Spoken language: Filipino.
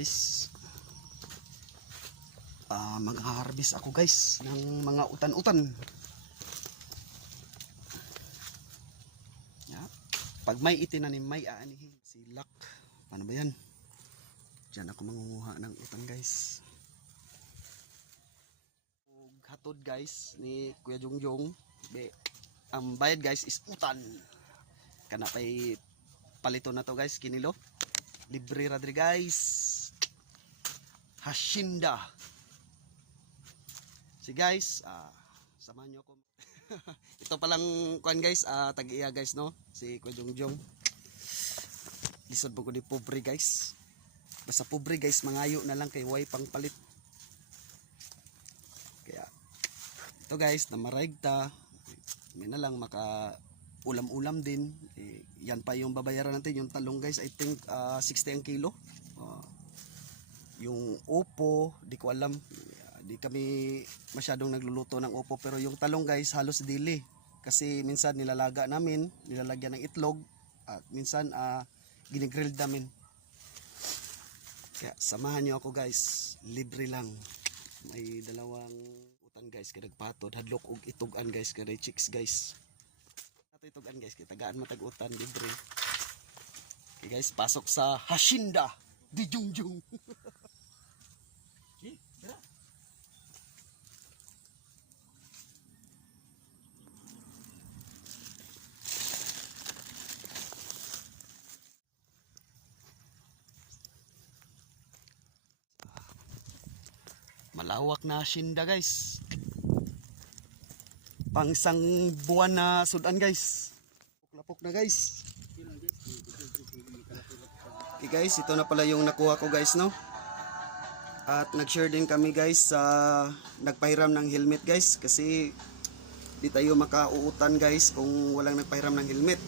guys, mag-harvest ako guys ng mga utan-utan. Pag may itinanim may aanihin. Silak, paano ba yan? Diyan ako mangunguha ng utan guys. Hatod guys ni Kuya Jongjong, ang bayad guys is utan. Kana pay palito na to guys, kinilo libre radri guys. Hacienda. Si guys, samahan nyo ako. Ito palang kuan guys, tag-iya guys no, si Kuya Jongjong. Lisod po ko di pobre guys. Basta pobre guys, mangayo na lang kay way pang palit. Kaya ito guys, namaraig ta. May na lang maka ulam-ulam din. Yan pa yung babayaran natin, yung talong guys, I think 60 ang kilo. Yung upo, di ko alam. Di kami masyadong nagluluto ng upo, pero yung talong guys halos dili. Kasi minsan nilalaga namin, nilalagyan ng itlog, at minsan ginigrilled namin. Kaya samahan nyo ako guys, libre lang. May dalawang utan guys, kaya nagpatod, hadlok og itugan guys, kaya chicks guys. Itugan guys, kita tagaan matag-utan libre. Okay guys, pasok sa Hacienda di Jongjong. Malawak na Hacienda guys. Pang isang buwan na sudan guys. Lapok na guys. Okay guys, ito na pala yung nakuha ko guys no. At nag-share din kami guys sa nagpahiram ng helmet guys, kasi di tayo makauutan guys kung walang nagpahiram ng helmet.